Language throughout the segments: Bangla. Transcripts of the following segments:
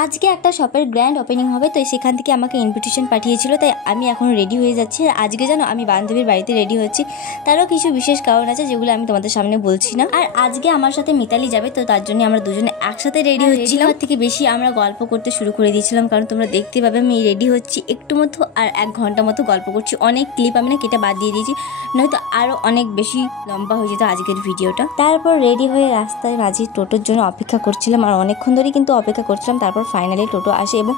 আজকে একটা শপের গ্র্যান্ড ওপেনিং হবে, তো সেখান থেকে আমাকে ইনভিটেশন পাঠিয়েছিল, তাই আমি এখন রেডি হয়ে যাচ্ছি। আর আজকে জানো আমি বান্ধবীর বাড়িতে রেডি হচ্ছি, তারও কিছু বিশেষ কারণ আছে যেগুলো আমি তোমাদের সামনে বলছি না। আর আজকে আমার সাথে মিতালি যাবে, তো তার জন্য আমরা দুজনে একসাথে রেডি হচ্ছিলাম। তার থেকে বেশি আমরা গল্প করতে শুরু করে দিয়েছিলাম, কারণ তোমরা দেখতে পাবে আমি রেডি হচ্ছি একটু মতো আর 1 ঘন্টা মতো গল্প করছি। অনেক ক্লিপ আমি না কেটে বাদ দিয়ে দিয়েছি, নয়তো আরও অনেক বেশি লম্বা হয়ে যেত আজকের ভিডিওটা। তারপর রেডি হয়ে রাস্তায় মাঝি টোটোর জন্য অপেক্ষা করছিলাম, আর অনেকক্ষণ ধরেই কিন্তু অপেক্ষা করছিলাম। তারপর ফাইনালি টোটো আসে এবং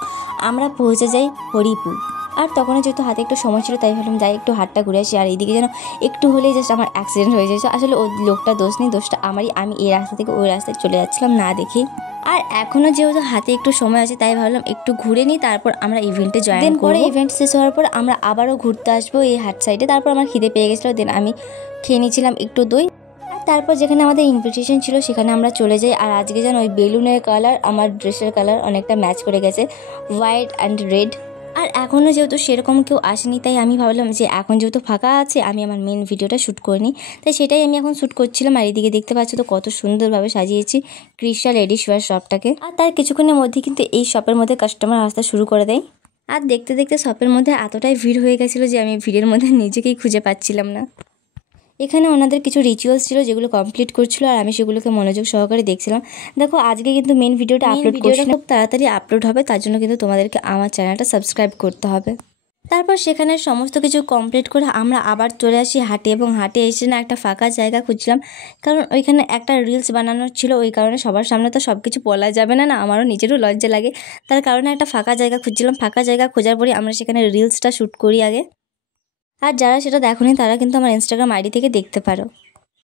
আমরা পৌঁছে যাই হরিপুর। আর তখনও যেহেতু হাতে একটু সময় ছিল, তাই ভাবলাম যাই একটু হাতটা ঘুরে আসি। আর এইদিকে যেন একটু হলেই জাস্ট আমার অ্যাক্সিডেন্ট হয়ে যাচ্ছে। আসলে ওই লোকটা দোষ নেই, দোষটা আমারই। আমি এই রাস্তা থেকে ওই রাস্তায় চলে যাচ্ছিলাম না দেখে। আর এখনও যেহেতু হাতে একটু সময় আছে, তাই ভাবলাম একটু ঘুরে নিই, তারপর আমরা ইভেন্টে জয়েন করব। পরে ইভেন্ট শেষ হওয়ার পর আমরা আবারও ঘুরতে আসবো এই হাট সাইডে। তারপর আমার খিদে পেয়ে গেছিলো, দেন আমি খেয়ে নিয়েছিলাম একটু দই। তারপর যেখানে আমাদের ইনভিটেশন ছিল সেখানে আমরা চলে যাই। আর আজকে যেন ওই বেলুনের কালার আমার ড্রেসের কালার অনেকটা ম্যাচ করে গেছে, হোয়াইট অ্যান্ড রেড। আর এখনও যেহেতু সেরকম কেউ আসেনি, তাই আমি ভাবলাম যে এখন যেহেতু ফাঁকা আছে আমি আমার মেন ভিডিওটা শ্যুট করে নিই, তাই সেটাই আমি এখন শ্যুট করছিলাম। আর এদিকে দেখতে পাচ্ছ তো কত সুন্দরভাবে সাজিয়েছি ক্রিস্টাল লেডিস ওয়্যার শপটাকে। আর তার কিছুক্ষণের মধ্যে কিন্তু এই শপের মধ্যে কাস্টমার আসতে শুরু করে দেয়। আর দেখতে দেখতে শপের মধ্যে এতটাই ভিড় হয়ে গেছিলো যে আমি ভিড়ের মধ্যে নিজেকেই খুঁজে পাচ্ছিলাম না। এখানে ওনাদের কিছু রিচুয়ালস ছিল যেগুলো কমপ্লিট করছিল, আর আমি সেগুলোকে মনোযোগ সহকারে দেখছিলাম। দেখো আজকে কিন্তু মেন ভিডিওটা খুব তাড়াতাড়ি আপলোড হবে, তার জন্য কিন্তু তোমাদেরকে আমার চ্যানেলটা সাবস্ক্রাইব করতে হবে। তারপর সেখানে সমস্ত কিছু কমপ্লিট করে আমরা আবার চলে আসি হাটে, এবং হাটে এসে না একটা ফাঁকা জায়গা খুঁজছিলাম, কারণ ওইখানে একটা রিলস বানানোর ছিল। ওই কারণে সবার সামনে তো সব কিছু বলা যাবে না, আমারও নিজেরও লজ্জা লাগে, তার কারণে একটা ফাঁকা জায়গা খুঁজছিলাম। ফাঁকা জায়গা খোঁজার পরে আমরা সেখানে রিলসটা শ্যুট করি আগে। আর যারা সেটা দেখোনি তারা কিন্তু আমার ইনস্টাগ্রাম আইডি থেকে দেখতে পারো।